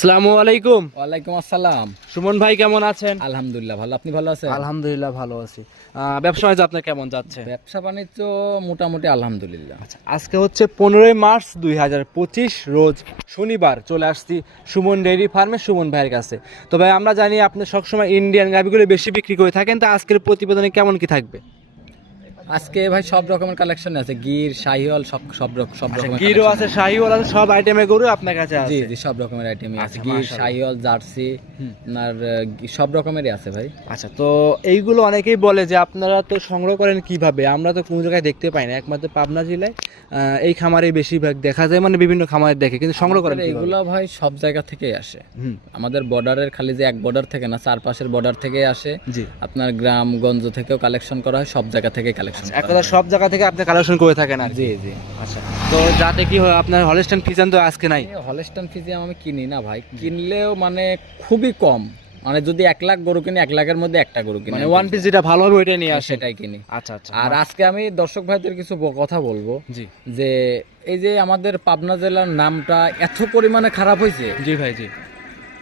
আসসালামু আলাইকুম। ওয়ালাইকুম আসসালাম। সুমন ভাই কেমন আছেন? আলহামদুলিল্লাহ ভালো, আপনি ভালো আছেন? আলহামদুলিল্লাহ ভালো আছি। ব্যবসা বাণিজ্য আপনার কেমন যাচ্ছে? ব্যবসা বাণিজ্য মোটামুটি আলহামদুলিল্লাহ। আচ্ছা, আজকে হচ্ছে 15ই মার্চ 2025 রোজ শনিবার। চলে আসছি সুমন ডেইরি ফার্মে সুমন ভাইয়ের কাছে। তো ভাই, আমরা জানি আপনি সবসময় ইন্ডিয়ান গাভিগুলো বেশি বিক্রি করে থাকেন, তো আজকের প্রতিবেদনে কেমন কি থাকবে? আজকে ভাই সব রকমের কালেকশন আছে, গির শাহিওয়াল সব রকমের গিরও আছে, শাহিওয়াল আছে, সব আইটেমের গরু আপনার কাছে আছে? জি জি, সব রকমের আইটেমই আছে। আচ্ছা, গির মাশাআল্লাহ। শাহিওয়াল জার্সি আর সব রকমেরই আছে ভাই। আচ্ছা, তো এইগুলো অনেকেই বলে যে আপনারা তো সংগ্রহ করেন কিভাবে? আমরা তো কোনো জায়গায় দেখতে পাই না, একমাত্র পাবনা জেলায় এই খামারে বেশিরভাগ দেখা যায়, মানে বিভিন্ন খামারে দেখে, কিন্তু সংগ্রহ করেন কিভাবে? এগুলো ভাই সব জায়গা থেকেই আসে। হুম। আমাদের বর্ডারের খালি যে এক বর্ডার থেকে না, চারপাশের বর্ডার থেকে আসে। জি। আপনার গ্রামগঞ্জ থেকেও কালেকশন করা হয়, সব জায়গা থেকে কালেকশন এক কথা সব জায়গা থেকে আপনি কালেকশন করে থাকেন আর কি? জি জি। আচ্ছা, তো যাতে কি হয়, আপনার হলস্টাইন ফ্রিজিয়ান তো আজকে নাই? হলস্টাইন ফ্রিজিয়ান আমি কিনি না ভাই, কিনলেও মানে খুবই কম, মানে যদি 1 লাখ গরু কিনি 1 লাখের মধ্যে একটা গরু কিনি, মানে ওয়ান পিস যেটা ভালো হবে ওইটাই নিয়ে আসে? সেটাই কিনি। আচ্ছা আচ্ছা। আর আজকে আমি দর্শক ভাইদের কিছু কথা বলবো। জি যে এই যে আমাদের পাবনা জেলার নামটা এত পরিমাণে খারাপ হয়েছে, জি ভাই জি।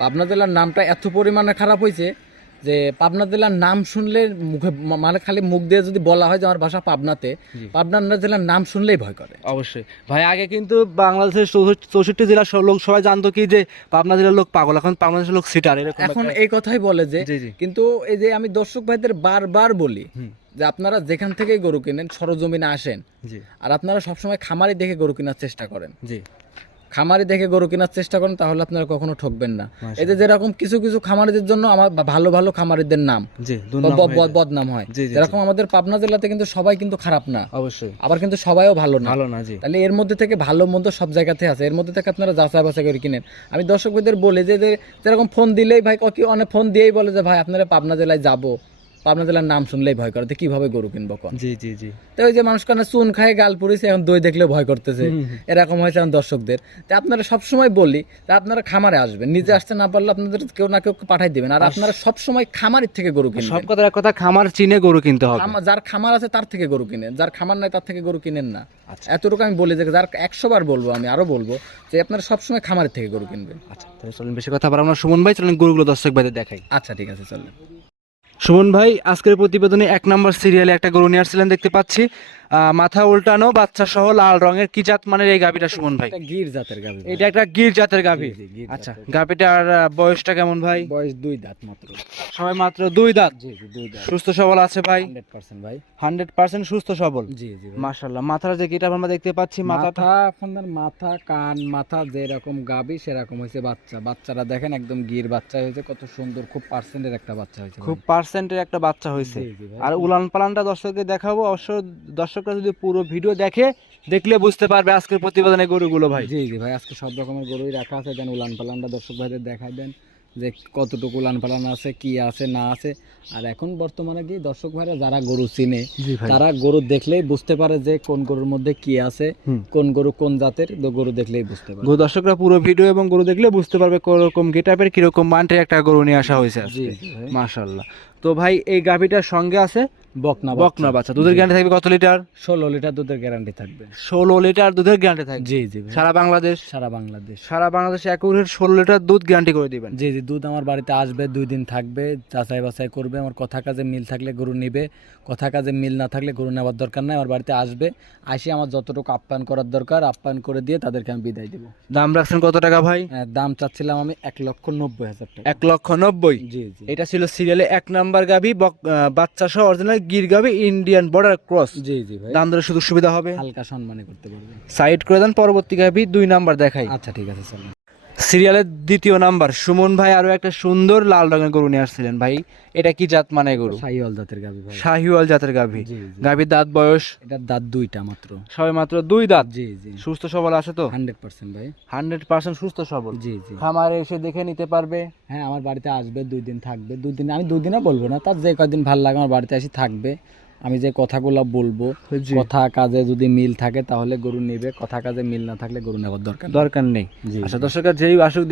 পাবনা জেলার নামটা এত পরিমাণে খারাপ হয়েছে যে পাবনা জেলার নাম শুনলে মুখে মানে খালি মুখ দিয়ে যদি বলা হয় যে আমার বাসা পাবনাতে, পাবনা জেলার নাম শুনলেই ভয় করে। অবশ্যই ভাই, আগে কিন্তু বাংলাদেশের 64 জেলার সব লোক সবাই জানতো কি যে পাবনা জেলার লোক পাগল, এখন পাবনা জেলার লোক সিটার, এরকম এখন এই কথাই বলে যে। জি জি। কিন্তু এই যে আমি দর্শক ভাইদের বারবার বলি যে আপনারা যেখান থেকেই গরু কিনেন সরজমিনে আসেন, জি আর আপনারা সবসময় খামারি দেখে গরু কেনার চেষ্টা করেন। জি। খামারি দেখে গরু কেনার চেষ্টা করেন, তাহলে আপনারা কখনো ঠকবেন না। এই যে যেরকম কিছু কিছু খামারিদের জন্য আমার ভালো ভালো খামারিদের নাম জি বদনাম হয়, জি, জি, যেরকম আমাদের পাবনা জেলাতে কিন্তু সবাই কিন্তু খারাপ না, অবশ্যই আবার কিন্তু সবাইও ভালো না। ভালো না। জি। তাহলে এর মধ্যে থেকে ভালো মন্দ সব জায়গাতে আছে, এর মধ্যে থেকে আপনারা যাচাই বাছাই করে কিনেন। আমি দর্শকদের বলি যে যেরকম ফোন দিলেই ভাই অনেক ফোন দিয়েই বলে যে ভাই আপনারা পাবনা জেলায় যাবো, পাবনা জেলার নাম শুনলেই ভয় করে, তো কিভাবে গরু কিনবো কোন? জি জি জি। তো ওই যে মানুষ কানে চুন খায় গাল পুড়িছে, এখন দই দেখলে ভয় করতেছে, এরকম হয়েছে এখন দর্শকদের। তো আপনারা সবসময় বলি যে আপনারা খামারে আসবেন, নিজে আসতে না পারলে আপনাদের কেউ না কেউ পাঠাই দিবেন, আর আপনারা সবসময় খামারের থেকে গরু কিনবেন। সব কথা এক কথা, খামার চিনে গরু কিনতে হবে। যার খামার আছে তার থেকে গরু কিনেন, যার খামার নাই তার থেকে গরু কিনেন না। আচ্ছা। এতটুকু আমি বলি যে যার 100 বার বলবো, আমি আরো বলবো যে আপনারা সবসময় খামারের থেকে গরু কিনবেন। আচ্ছা, তাহলে চলুন বেশি কথা বলা, আমরা সুমন ভাই চলুন গরুগুলো দর্শক ভাইদের দেখাই। আচ্ছা ঠিক আছে, চলেন। সুমন ভাই, আজকের প্রতিবেদনে 1 নম্বর সিরিয়ালে একটা গরু নিয়ে আসছিলেন দেখতে পাচ্ছি, মাথা উল্টানো বাচ্চা সহ লাল রঙের, কি জাত মানের এই গাভীটা সুমন ভাই? এটা গির জাতের গাভী। এটা একটা গির জাতের গাভী। জি, গির আচ্ছা, জাতের। গাভীটার বয়সটা কেমন ভাই? বয়স 2 দাঁত মাত্র। সবাই মাত্র 2 দাঁত? জি জি, 2 দাঁত। সুস্থ সবল আছে ভাই? 100% ভাই। 100% সুস্থ সবল? জি জি ভাই। মাশাআল্লাহ। মাথার যে গিটা আমরা দেখতে পাচ্ছি, মাথাটা আপনার মাথা কান মাথা যেরকম গাবি সেরকম হয়েছে বাচ্চা। বাচ্চারা দেখেন একদম গির বাচ্চা হয়েছে, কত সুন্দর, খুব পার্সেন্টের একটা বাচ্চা হয়েছে। খুব পার্সেন্টের একটা বাচ্চা হয়েছে। জি জি ভাই। আর উলান পালানটা দর্শকদের দেখাবো, অবশ্য দর্শকরা যদি পুরো ভিডিও দেখলে বুঝতে পারবে আজকের প্রতিবেদনে গরুগুলো ভাই। জি জি ভাই, আজকে সব রকমের গরুই রাখা আছে। দেন উলান পালানটা দর্শক ভাইদের দেখাই দেন যে কতটুকু উলান পালান আছে, কি আছে না আছে। আর এখন বর্তমানে কি দর্শক ভাইরা যারা গরু চিনে, জি ভাই। তারা গরু দেখলেই বুঝতে পারে যে কোন গরুর মধ্যে কি আছে, কোন গরু কোন জাতের, গরু দেখলেই বুঝতে পারে। দর্শকরা পুরো ভিডিও এবং গরু দেখলে বুঝতে পারবে কোরকম গেটআপের কিরকম মানের একটা গরু নিয়ে আসা হয়েছে আজকে। মাশাআল্লাহ। তো ভাই, এই গাভীটার সঙ্গে আছে বকনা বাচ্চা। দুধের গ্যারান্টি থাকবে কত লিটার? 16 লিটার দুধের গ্যারান্টি থাকবে। 16 লিটার দুধের গ্যারান্টি থাকবে? জি জি ভাই। সারা বাংলাদেশ? সারা বাংলাদেশ। সারা বাংলাদেশে একুরেট 16 লিটার দুধ গ্যারান্টি করে দিবেন? জি জি, দুধ আমার বাড়িতে আসবে, 2 দিন থাকবে, যাচাই বাছাই করবে। আমার কথা কাজে মিল থাকলে গরু নিবে, কথা কাজে মিল না থাকলে গরু নেওয়ার দরকার নাই। আমার বাড়িতে আসবে, আসি আমার যতটুকু আপ্যায়ন করার দরকার আপ্যায়ন করে দিয়ে তাদেরকে আমি বিদায় দেবো। দাম রাখছেন কত টাকা ভাই? দাম চাচ্ছিলাম আমি 1,90,000 টাকা। 1,90,000? জি জি। এটা ছিল সিরিয়ালে 1 নাম্বার গাভী, বাচ্চা সহ অরিজিনাল গির গাভী, ইন্ডিয়ান বর্ডার ক্রস। জি জি ভাই। দাম দরে সুযোগ সুবিধা হবে? হালকা সম্মানে করতে পারবে। সাইড করে দেন, পরবর্তী গাভী 2 নাম্বার দেখাই। আচ্ছা ঠিক আছে, চলুন। সিরিয়ালের 2য় নাম্বার সুমন ভাই আরো একটা সুন্দর লাল রঙের গরু নিয়ে আসছিলেন ভাই, এটা কি জাত মানে গরু? শাহিওয়াল জাতের গাভী ভাই। শাহিওয়াল জাতের গাভী। জি জি। গাভীর দাঁত বয়স? এটার দাঁত 2টা মাত্র। সবে মাত্র 2 দাঁত? জি জি। সুস্থ সবল আছে তো? 100% ভাই। 100% সুস্থ সবল? জি জি। খামারে এসে দেখে নিতে পারবে? হ্যাঁ, আমার বাড়িতে আসবে, 2 দিন থাকবে। 2 দিন, আমি 2 দিনও বলবো না, তার যে কয়দিন ভালো লাগে আমার বাড়িতে এসে থাকবে, আমি যে কথাগুলো বলবো জি। কথা কাজে যদি মিল থাকে তাহলে গরু নেবে, কথা কাজে মিল না থাকলে গরু নেওয়ার দরকার নেই। জি, আচ্ছা জি। দর্শকের যেই আসুক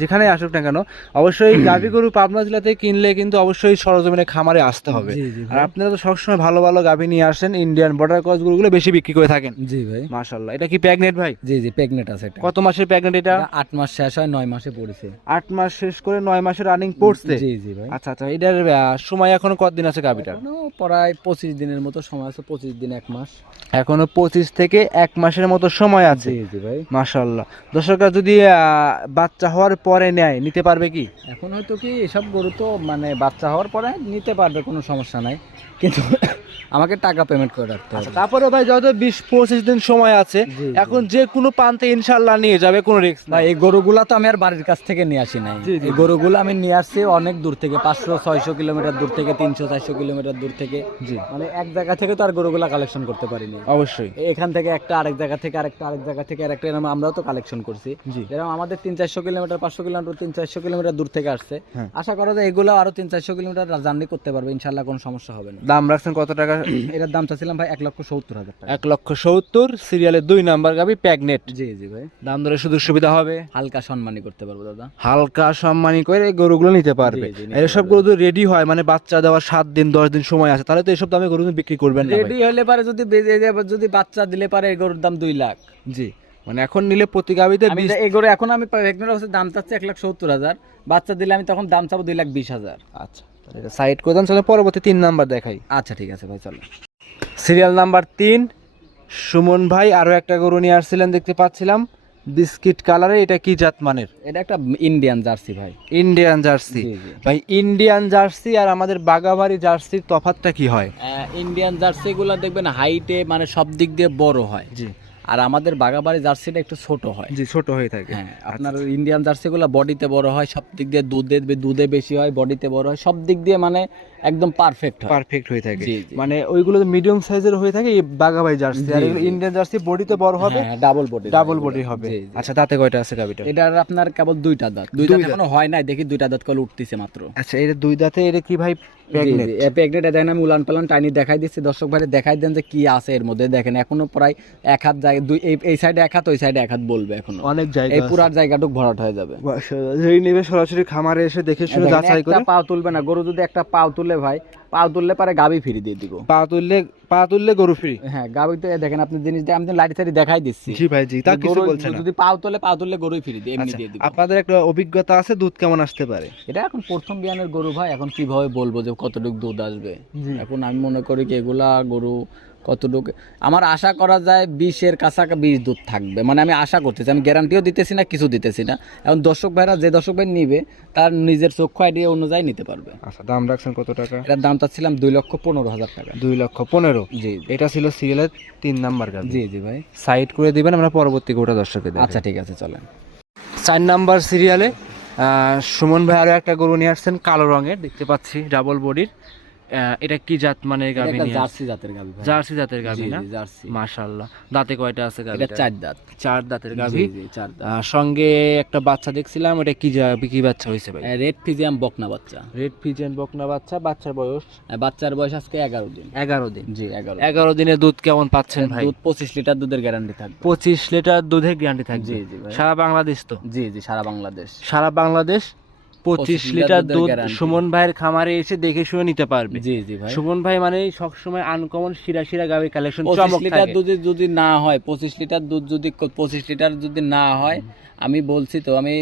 যেখানে আসুক না কেন, অবশ্যই গাভী গরু পাবনা জেলাতে কিনলে কিন্তু অবশ্যই সরজমিনে খামারে আসতে হবে। জি, জি আর ভাই। আপনারা তো সবসময় ভালো ভালো গাভী নিয়ে আসেন, ইন্ডিয়ান বর্ডার ক্রস গরুগুলো বেশি বিক্রি করে থাকেন। জি ভাই। মাশাআল্লাহ, এটা কি প্রেগনেন্ট ভাই? জি, জি প্রেগনেন্ট আছে এটা। কত মাসের প্রেগনেন্ট এটা? 8 মাস শেষ হয় 9 মাসে পড়েছে। 8 মাস শেষ করে 9 মাসের রানিং পড়ছে। জি, জি ভাই। আচ্ছা আচ্ছা, এটার সময় এখনো কতদিন আছে গাভীটার? এখনো প্রায় 25 দিনের মতো সময় আছে, 25 দিন 1 মাস। এখনো 25 থেকে 1 মাসের মতো সময় আছে। জি, জি ভাই। মাশাআল্লাহ। দর্শকরা যদি বাচ্চা হওয়ার পরে নেয়, নিতে পারবে কি? এখন হয়তো কি এসব গরু তো মানে বাচ্চা হওয়ার পরে নিতে পারবে, কোনো সমস্যা নাই, কিন্তু আমাকে টাকা পেমেন্ট করে রাখতে হবে। তারপরে ভাই যত 20-25 দিন সময় আছে, জি, জি। এখন যে কোনো প্রান্তে ইনশাআল্লাহ নিয়ে যাবে, কোনো রিস্ক ভাই নাই। এই গরুগুলা তো আমি আর বাড়ির কাছ থেকে নিয়ে আসি নাই। জি, জি। এই গরুগুলো আমি নিয়ে আসছি অনেক দূর থেকে, 500-600 কিলোমিটার দূর থেকে, 300-400 কিলোমিটার দূর থেকে। জি, মানে এক জায়গা থেকে তো আর গরুগুলা কালেকশন করতে পারিনি। অবশ্যই। এখান থেকে একটা, আরেক জায়গা থেকে আরেকটা, আরেক জায়গা থেকে আরেকটা, এরকম আমরাও তো কালেকশন করছি। জি। যেরকম আমাদের 300-400 কিলোমিটার, 500 কিলোমিটার, 300-400 কিলোমিটার দূর থেকে আসছে। হ্যাঁ। আশা করা যায় এগুলো আরো 300-400 কিলোমিটার জার্নি করতে পারবে ইনশাল্লাহ, কোনো সমস্যা হবে না। দাম রাখছেন কত টাকা? এটার দাম চাচ্ছিলাম ভাই 1,70,000 টাকা। 1,70,000, সিরিয়ালের 2 নাম্বার গাভী প্রেগনেন্ট। জি, জি ভাই। দাম দরে সুযোগ সুবিধা হবে, হালকা সম্মানই করতে পারবো দাদা। হালকা সম্মানী করে এই গরুগুলো নিতে পারবে। জি, জি, নিতে এসব পারবে। গরু যদি রেডি হয়, মানে বাচ্চা দেওয়ার 7 দিন 10 দিন সময় আছে, তাহলে তো এসব দামে গরু বিক্রি করবেন না ভাই। রেডি হলে পারে যদি যদি বাচ্চা দিলে পারে এই গরুর দাম 2 লাখ। জি, মানে এখন নিলে প্রতি গাভীতে আমি 20। এই গরু এখন আমি প্রেগনেন্ট অবস্থায় দাম চাচ্ছি 1,70,000, বাচ্চা দিলে আমি তখন দাম চাবো 2,20,000। আচ্ছা, এটা সাইড করে দেন, চলে পরবর্তী 3 নাম্বার দেখাই। আচ্ছা ঠিক আছে ভাই, চলো। সিরিয়াল নাম্বার 3, সুমন ভাই আরো একটা গরু নিয়ে আসছিলেন দেখতে পাচ্ছিলাম, বিস্কিট কালারের। এটা কি জাত মানের? এটা একটা ইন্ডিয়ান জার্সি ভাই। Indian jersey. জি, জি। ভাই ইন্ডিয়ান জার্সি আর আমাদের বাগাবাড়ি জার্সির তফাৎটা কি হয়? ইন্ডিয়ান জার্সি গুলা দেখবেন হাইটে মানে সব দিক দিয়ে বড় হয়, জি, আর আমাদের বাগাবাড়ি জার্সিটা একটু ছোট হয়। জি, ছোট হয়ে থাকে। হ্যাঁ, আপনার ইন্ডিয়ান জার্সি গুলা বডিতে বড় হয়, সব দিক দিয়ে দুধে বেশি হয়, বডিতে বড় হয়, সব দিক দিয়ে মানে একদম পারফেক্ট হয়। পারফেক্ট হয়ে থাকে। জি, জি। মানে ওইগুলো মিডিয়াম সাইজের হয়ে থাকে, এই বাগাবাড়ি জার্সি। আর জি, এগুলো জি। ইন্ডিয়ান জার্সি বডিতে বড় হবে, হ্যাঁ, ডাবল বডি, ডাবল বডি হবে। জি, জি। আচ্ছা, দাঁতে কয়টা আছে গাবিটা? এটার আপনার কেবল 2টা দাঁত, 2 দাঁত এখনো হয় নাই, দেখি 2টা দাঁত কল উঠতেছে মাত্র। আচ্ছা, এটা 2 দাঁতে। এটা কি ভাই প্রেগনেন্ট? প্রেগনেন্ট। দেখেন আমি উলান পালান টাইনি দেখাই দিচ্ছি, দর্শক ভাই দেখাই দেন যে কি আছে এর মধ্যে। দেখেন এখনো প্রায় 1 হাত জায়গা, এই সাইডে 1 হাত, ওই সাইডে 1 হাত বলবে এখনো। অনেক জায়গা এই আছে। পুরার জায়গাটুক ভরাট হয়ে যাবে। যেই নেবে সরাসরি খামারে এসে দেখে শুনে দেখেন, যাচাই করে। একটা পাও তুলবে না গরু, যদি একটা পাও তুলে ভাই, পাও তুললে পারে গাবি ফ্রি দিয়ে দিব। পা তুললে গরু ফ্রি। হ্যাঁ, গাবিতে দেখেন আপনি জিনিস দিয়ে, আমি লাইট সাইড দেখাই দিচ্ছি। জি ভাই, জি, তা কিছু গরু বলছে না। যদি পাও তুললে গরুই ফ্রি দিয়ে, এমনি আচ্ছা, দিয়ে দিব। আপনাদের একটা অভিজ্ঞতা আছে, দুধ কেমন আসতে পারে? এটা এখন প্রথম বিয়ানের গরু ভাই, এখন কিভাবে বলবো যে কতটুকু দুধ আসবে। জি। এখন আমি মনে করি কি এগুলা গরু কতটুকু, আমার আশা করা যায় 20-এর কাছাকাছি 20 দুধ থাকবে, মানে আমি আশা করতেছি, আমি গ্যারান্টিও দিতেছি না, কিছু দিতেছি না। এখন দর্শক ভাইরা, যে দর্শক ভাই নিবে তার নিজের চক্ষু আইডিয়া অনুযায়ী নিতে পারবে। আচ্ছা, দাম রাখছেন কত টাকা? এটার দাম চাচ্ছিলাম 2,15,000 টাকা। 2,15,000। জি, এটা ছিল সিরিয়ালের 3 নাম্বার গাবি। জি, জি ভাই। সাইড করে দিবেন, আমরা পরবর্তী গোটা দর্শকে দেখাই। আচ্ছা ঠিক আছে, চলেন। 4 নাম্বার সিরিয়ালে সুমন ভাই আরো একটা গরু নিয়ে আসছেন, কালো রঙের দেখতে পাচ্ছি, ডাবল বডির। এটা কি জাত মানে এটা গাবি একটা নিয়ে? জার্সি জাতের গাবি ভাই। জার্সি জাতের গাবি জি, না? জি, জার্সি। মাশাআল্লাহ। দাঁতে কয়টা আছে গাবি? এটা 4 দাঁত। 4 দাঁতের জি, গাবি। জি, 4 দাঁত। সঙ্গে একটা বাচ্চা দেখছিলাম, এটা কি বাচ্চা হয়েছে ভাই? রেড ফিজিয়াম বকনা বাচ্চা। রেড ফিজিয়ান বকনা বাচ্চা। বাচ্চার বয়স? বাচ্চার বয়স আজকে 11 দিন। 11 দিন। জি, 11। 11 দিনে দুধ কেমন পাচ্ছেন ভাই? দুধ 25 লিটার দুধের গ্যারান্টি থাকবে। 25 লিটার দুধের গ্যারান্টি থাকবে। জি, জি ভাই। সারা বাংলাদেশ তো? জি, জি, সারা বাংলাদেশ। সারা বাংলাদেশ 25 লিটার দুধের দুধ guarantee। সুমন ভাইয়ের খামারে এসে দেখে শুনে নিতে পারবে। জি, জি ভাই। সুমন ভাই মানে সবসময় আনকমন শিরা গাভীর কালেকশন 25 লিটার দুধ যদি না হয়, 25 লিটার দুধ যদি 25 লিটার যদি না হয়, আমি বলছি তো, আমি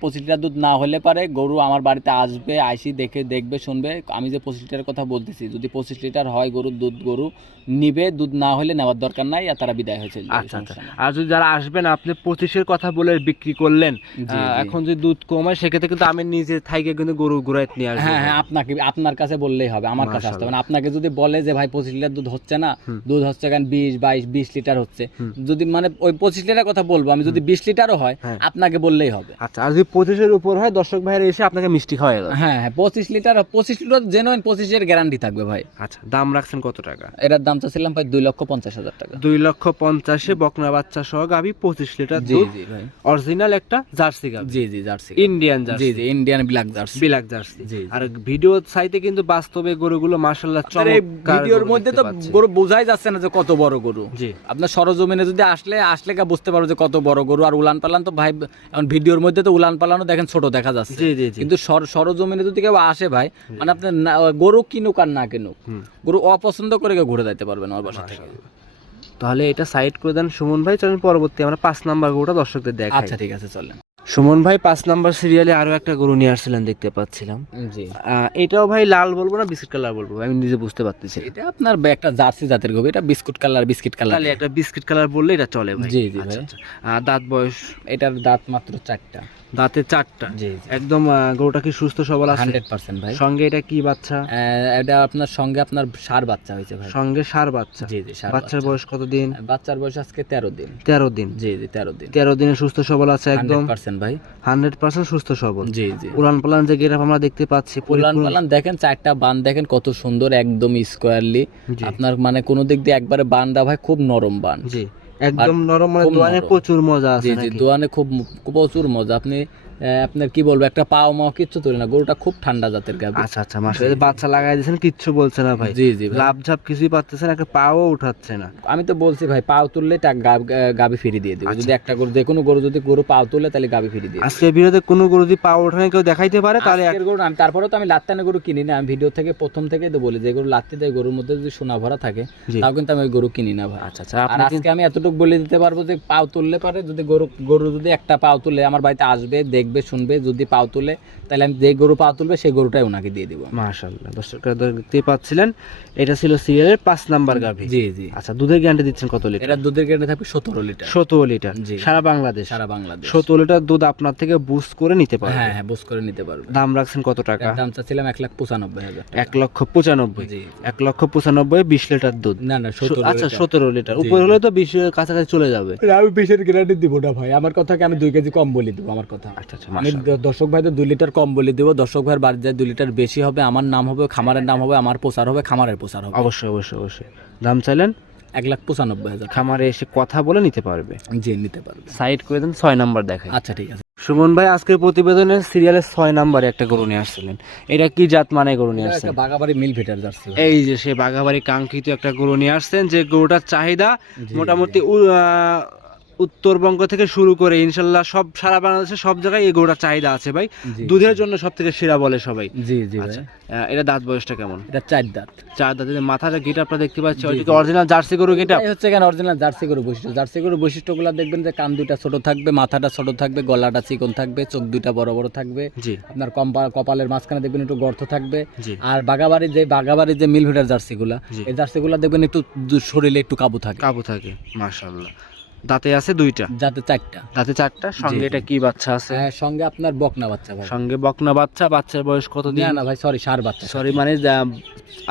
25 লিটার দুধ না হলে পারে গরু আমার বাড়িতে আসবে, আইসি দেখবে শুনবে। আমি যে 25 লিটারের কথা বলতেছি, যদি 25 লিটার হয় গরুর দুধ, গরু নিবে, দুধ না হলে নেওয়ার দরকার নাই, আর তারা বিদায় হয়েছে। আচ্ছা আচ্ছা। আর যদি যারা আসবেন, আপনি 25-এর কথা বলে বিক্রি করলেন, এখন যদি দুধ কম হয় সেক্ষেত্রে কিন্তু আমি নিজে থাইকে কিন্তু গরু ঘুরাইতে নিয়ে আসবো। হ্যাঁ, আপনার কাছে বললেই হবে, আমার কাছে আসতে হবে না। আপনাকে যদি বলে যে ভাই 25 লিটার দুধ হচ্ছে না, দুধ হচ্ছে কেন 20 লিটার হচ্ছে, যদি মানে ওই 25 লিটার কথা বলবো আমি, যদি 20 লিটারও হয় আপনাকে বললেই হবে। আচ্ছা, আর যদি 25-এর উপর হয়, দর্শক ভাইয়ের এসে আপনাকে মিষ্টি খাওয়াই দেবে। হ্যাঁ, 25 লিটার জেনুইন 25-এর গ্যারান্টি থাকবে ভাই। আচ্ছা, দাম রাখছেন কত টাকা? এটার দাম চাচ্ছিলাম ভাই 2,50,000 টাকা। 2,50,000 বকনা বাচ্চা সহ গাভী, 25 লিটার জি, দুধ, জি ভাই। অরিজিনাল একটা জার্সি গাভী। জি, জি, জার্সি। Indian jersey. জি জি Indian black jersey. Black jersey. জি, জি। আর ভিডিও সাইতে কিন্তু বাস্তবে গরুগুলো মাশাআল্লাহ আপনার এই চমৎকার ভিডিওর গরু মধ্যে দেখতে তো পাচ্ছি। গরু বোঝাই যাচ্ছে না যে কত বড় গরু। জি। আপনার সরজমিনে যদি আসলে কা বুঝতে পারবো যে কত বড় গরু। আর উলান পালান তো ভাই এখন ভিডিওর মধ্যে তো উলান পালানও দেখেন ছোট দেখা যাচ্ছে, জি জি জি। কিন্তু সরজমিনে যদি কেউ আসে ভাই, মানে আপনার গরু কিনুক আর না কিনুক, গরু অপছন্দ করে কেউ ঘুরে যাইতে পারবেন আমার বাসা থেকে। তাহলে এটা সাইড করে দেন সুমন ভাই, চলেন পরবর্তী আমরা 5 নাম্বার গরুটা দর্শকদের দেখাই। আচ্ছা ঠিক আছে চলেন। সুমন ভাই 5 নাম্বার সিরিয়ালে আরো একটা গরু নিয়ে আসছিলেন দেখতে পাচ্ছিলাম। জি এটাও ভাই লাল বলবো না বিস্কিট কালার বলবো, আমি নিজে বুঝতে পারতেছি না। এটা আপনার একটা জার্সি জাতের গরু, এটা বিস্কুট কালার তাহলে একটা বিস্কিট কালার বললে এটা চলে ভাই। জি জি আচ্ছা, ভাই। আচ্ছা। দাঁত বয়স? এটার দাঁত মাত্র 4টা। দাঁতে 4টা। জি জি একদম গরুটা কি সুস্থ সবল আছে? 100% ভাই। সঙ্গে এটা কি বাচ্চা? এটা আপনার সঙ্গে আপনার ষাঁড় বাচ্চা হয়েছে ভাই। সঙ্গে ষাঁড় বাচ্চা। জি জি ষাঁড় বাচ্চার বাচ্চা। বয়স কতদিন? বাচ্চার বয়স আজকে 13 দিন। 13 দিন। জি জি 13 দিন। 13 দিনে সুস্থ সবল আছে একদম 100% ভাই। 100% সুস্থ সবল। জি জি উলান পালান যে গেরাপ আমরা দেখতে পাচ্ছি উলান পরিপূর্ণ। পালান দেখেন, 4টা বান দেখেন কত সুন্দর, একদম স্কোয়ারলি। জি। আপনার মানে কোনো দিক দিয়ে একবারে বানটা ভাই খুব নরম বান। জি একদম নরম, মানে খুব দোয়ানে নরম। প্রচুর মজা আছে জি জি নাকি? দোয়ানে খুব প্রচুর মজা। আপনি আপনার কি বলবো, একটা পাও মাও কিচ্ছু তুলে না, গরুটা খুব ঠান্ডা জাতের গাভী। আচ্ছা আচ্ছা মাশাআল্লাহ, বাচ্চা লাগাই দিয়েছেন কিচ্ছু বলছে না ভাই? জি জি ভাই। লাভ ঝাপ কিছুই পাচ্ছেছে না, একটা পাও উঠাচ্ছে না। আমি তো বলছি ভাই পাও তুললে গাবি ফিরি দিয়ে দিব। আচ্ছা। যদি একটা গরু, যে কোনো গরু যদি গরু পাও তুলে তাহলে গাবি ফিরি দিয়ে দিবে। আজকে ভিডিওতে কোনো গরু যদি পাও ওঠানে কেউ দেখাইতে পারে তাহলে আজকের গরু আমি তারপরেও তো আমি লাত্তানে গরু কিনি না। আমি ভিডিও থেকে প্রথম থেকে তো বলি যে গরু লাত্তি দেয়, গরুর মধ্যে যদি সোনা ভরা থাকে জি। তাও কিন্তু আমি ওই গরু কিনি না ভাই। আচ্ছা আচ্ছা আর আপনি আজকে আমি এতটুকু বলে দিতে পারবো যে পাও তুললে পারে, যদি গরু যদি একটা পাও তুলে আমার বাড়িতে আসবে, দেখবে, শুনবে, যদি পাও তুলে তাহলে আমি যে গরু পাও তুলবে সেই গরুটাই ওনাকে দিয়ে দিব। মাশাআল্লাহ দর্শকরা দেখতেই পাচ্ছিলেন, এটা ছিল সিরিয়ালের 5 নাম্বার গাভী। জি জি। আচ্ছা দুধের গ্যারান্টি দিচ্ছেন কত লিটার? এটা দুধের গ্যারান্টি থাকবে 17 লিটার। 17 লিটার জি। সারা বাংলাদেশ? সারা বাংলাদেশ 17 লিটার দুধ আপনার থেকে বুস্ট করে নিতে পারবে। হ্যাঁ হ্যাঁ বুঝ করে নিতে পারবে। দাম রাখছেন কত টাকা? এর দাম চাচ্ছিলাম 1,95,000 টাকা। 1,95,000। জি। 1,95,000 20 লিটার দুধ। না না 17 আচ্ছা লিটার। 17 লিটার জি, উপর জি। হলে তো 20 এর কাছাকাছি চলে যাবে। আমি 20-এর গ্যারান্টি দিব না ভাই, আমার কথাকে আমি 2 কেজি কম বলে দিব। আমার কথা আচ্ছা আচ্ছা আমি দর্শক ভাইদের 2 লিটার কম বলে দেবো। দর্শক ভাইয়ের বাড়ি যায় 2 লিটার বেশি হবে, আমার নাম হবে, খামারের নাম হবে, আমার প্রচার হবে, খামারের প্রচার হবে। অবশ্যই অবশ্যই অবশ্যই। দাম চাইলেন 1,95,000 টাকা। খামারে এসে কথা বলে নিতে পারবে। জি নিতে পারবে। সাইড করে দেন 6 নাম্বার দেখাই। আচ্ছা ঠিক আছে। সুমন ভাই আজকের প্রতিবেদনের সিরিয়ালের 6 নাম্বারে একটা গরু নিয়ে আসছিলেন, এটা কি জাত মানে গরু নিয়ে এটা আসছেন? একটা বাগাবাড়ি মিল ফিটার জার্সি। এই যে সে বাঘাবাড়ি কাঙ্ক্ষিত একটা গরু নিয়ে আসছেন, যে গরুটার চাহিদা জি, মোটামুটি উত্তরবঙ্গ থেকে শুরু করে ইনশাল্লাহ সব সারা বাংলাদেশের সব জায়গায় এই গরুটার চাহিদা আছে ভাই। জি, দুধের জন্য সব থেকে সেরা বলে সবাই। জি জি ভাই। আচ্ছা এটা দাঁত বয়সটা কেমন? এটা 4 দাঁত। 4 দাঁতের মাথাটা গিট আপনারা দেখতে পাচ্ছি, জি, ওইটা জি। কি অরিজিনাল জার্সি গরু গিটা? এটাই হচ্ছে কেন অরিজিনাল জার্সি গরু বৈশিষ্ট্য। জার্সি গরু বৈশিষ্ট্যগুলো দেখবেন যে কান দুইটা ছোট থাকবে, মাথাটা ছোট থাকবে, গলাটা চিকন থাকবে, চোখ দুইটা বড় বড় থাকবে। জি আপনার কপালের মাঝখানে দেখবেন একটু গর্ত থাকবে। জি আর বাগাবাড়ির যে মিল ফিটার জার্সিগুলা, জি। এই জার্সিগুলা দেখবেন একটু শরীরে একটু কাবু থাকে। কাবু থাকে মাশাআল্লাহ। দাঁতে আছে 2টা? যাতে 4টা। দাঁতে 4টা। সঙ্গে জি, এটা কি বাচ্চা আছে? হ্যাঁ সঙ্গে আপনার বকনা বাচ্চা ভাই। সঙ্গে বকনা বাচ্চা। বাচ্চার বয়স কত দিন? না না ভাই সরি ষাঁড় বাচ্চা। সরি মানে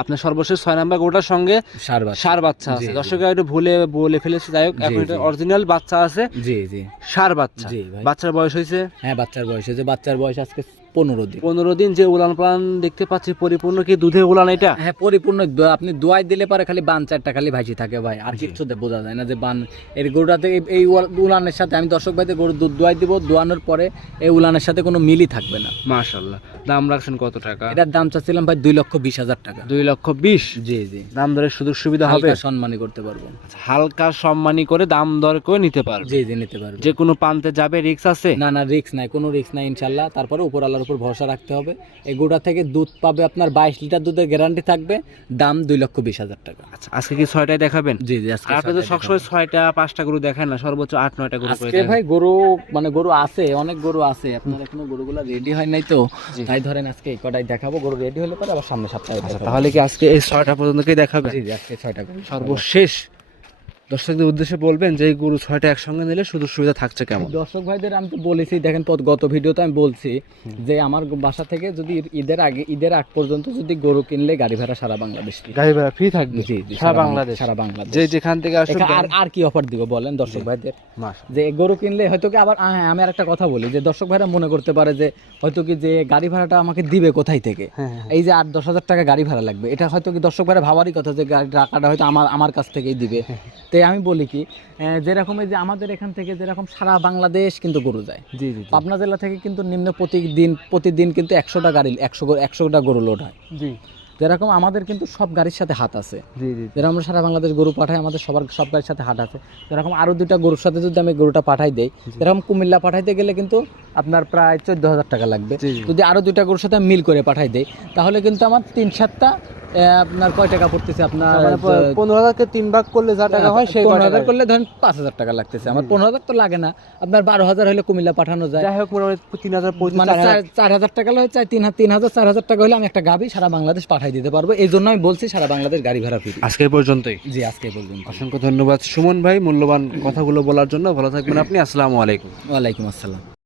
আপনার সর্বশেষ 6 নাম্বার গরুটার সঙ্গে ষাঁড় বাচ্চা। ষাঁড় বাচ্চা জি, আছে। জি। দর্শকরা একটু ভুলে বলে ফেলেছে, যাই হোক জি, এখন এটা জি। অরিজিনাল বাচ্চা আছে, জি জি ষাঁড় বাচ্চা। জি ভাই। বাচ্চার বয়স হয়েছে হ্যাঁ বাচ্চার বয়স হয়েছে, বাচ্চার বয়স আজকে 15 দিন। 15 দিন। যে উলান পালান দেখতে পাচ্ছি পরিপূর্ণ কি দুধের উলান এটা? হ্যাঁ পরিপূর্ণ আপনি দোয়াই দিলে পারে খালি বান 4টা খালি ভাসি থাকে ভাই, আর কিচ্ছু বোঝা যায় না যে বান। এর গরুটাতে এই উলানের সাথে আমি দর্শক ভাইদের গরু দুধ দোয়াই দিব, দোয়ানোর পরে এই উলানের সাথে কোনো মিলই থাকবে না। মাশাআল্লাহ। দাম রাখছেন কত টাকা? এটার দাম চাচ্ছিলাম ভাই 2,20,000 টাকা। 2,20,000। জি জি দাম দরের সুযোগ সুবিধা হবে? হালকা সম্মানী করতে পারবো। হালকা সম্মানী করে দাম দর করে নিতে পারবে। জি জি নিতে পারবে। যে কোনো প্রান্তে যাবে, রিস্ক আছে? না না রিস্ক নাই, কোনো রিস্ক নাই ইনশাল্লাহ। তারপরে উপর আল্লাহর উপর ভরসা রাখতে হবে। এই গরুটা থেকে দুধ পাবে আপনার 22 লিটার দুধের গ্যারান্টি থাকবে। দাম 2,20,000 টাকা। আচ্ছা আজকে কি 6টাই দেখাবেন? জি জি আজকে আর আপনি তো সবসময় 6টা 5টা গরু দেখান না, সর্বোচ্চ 8-9টা গরু করে আজকে দেখান। ভাই গরু মানে গরু আছে, অনেক গরু আছে, আপনার এখনো গরুগুলো রেডি হয় নাই তো, জি। তাই ধরেন আজকে এই কটাই দেখাবো। গরু রেডি হলে পরে আবার সামনে সপ্তাহে আচ্ছা দেখাবো। তাহলে কি আজকে এই 6টা পর্যন্ত কি দেখাবেন? জি জি আজকে 6টা গরু সর্বশেষ দর্শকদের উদ্দেশ্যে বলবেন যে এই গরু 6টা একসঙ্গে নিলে সুযোগ সুবিধা থাকছে কেমন? দর্শক ভাইদের আমি তো বলেছি, দেখেন গত ভিডিওতে আমি বলছি যে আমার বাসা থেকে যদি ঈদের আগ পর্যন্ত যদি গরু কিনলে গাড়ি ভাড়া সারা বাংলাদেশ free। গাড়ি ভাড়া ফ্রি থাকবে? জি জি সারা বাংলাদেশ? সারা বাংলাদেশ। যে যেখান থেকে আসুন। আর কি অফার দিব বলেন দর্শক ভাইদের? মাশাআল্লাহ। যে গরু কিনলে হয়তো কি আবার হ্যাঁ আমি আর একটা কথা বলি যে দর্শক ভাইরা মনে করতে পারে যে হয়তো কি যে গাড়ি ভাড়াটা আমাকে দিবে কোথায় থেকে, হ্যাঁ, এই যে 8-10 হাজার টাকা গাড়ি ভাড়া লাগবে, এটা হয়তো কি দর্শক ভাইরা ভাবারই কথা যে টাকাটা হয়তো আমার কাছ থেকেই দিবে। তো আমি বলি কি যেরকম এই যে আমাদের এখান থেকে যেরকম সারা বাংলাদেশ কিন্তু গরু যায়, জি জি পাবনা জেলা থেকে কিন্তু নিম্ন প্রতিদিন কিন্তু 100টা গাড়ি 100টা গরু লোড হয়। জি যেরকম আমাদের কিন্তু সব গাড়ির সাথে হাত আছে, জি জি যেরকম আমরা সারা বাংলাদেশ গরু পাঠাই, আমাদের সব গাড়ির সাথে হাট আছে। যেরকম আরও 2টা গরুর সাথে যদি আমি গরুটা পাঠাই দেই, যেরকম কুমিল্লা পাঠাইতে গেলে কিন্তু আপনার প্রায় 14,000 টাকা লাগবে। জি, জি। যদি আরও 2টা গরুর সাথে আমি মিল করে পাঠাই দেই তাহলে কিন্তু আমার 3-7টা আপনার কয় টাকা পড়তেছে আপনার 15,000কে 3 ভাগ করলে যা টাকা হয় সেই 15,000 করলে ধরেন 5,000 টাকা লাগতেছে। আমার 15,000 তো লাগে না, আপনার 12,000 হলে কুমিল্লা পাঠানো যায়। যাই হোক মোটামুটি 3,000 মানে 4,000 টাকা হলে 3,000 4,000 টাকা হলে আমি একটা গাভি সারা বাংলাদেশ পাঠাই দিতে পারবো। এই জন্য আমি বলছি সারা বাংলাদেশ গাড়ি ভাড়া ফ্রি। আজকে এই পর্যন্তই। জি, আজকে এই পর্যন্ত। অসংখ্য ধন্যবাদ সুমন ভাই মূল্যবান কথাগুলো বলার জন্য। ভালো থাকবেন আপনি। আসসালামু আলাইকুম। ওয়ালাইকুম আসসালাম।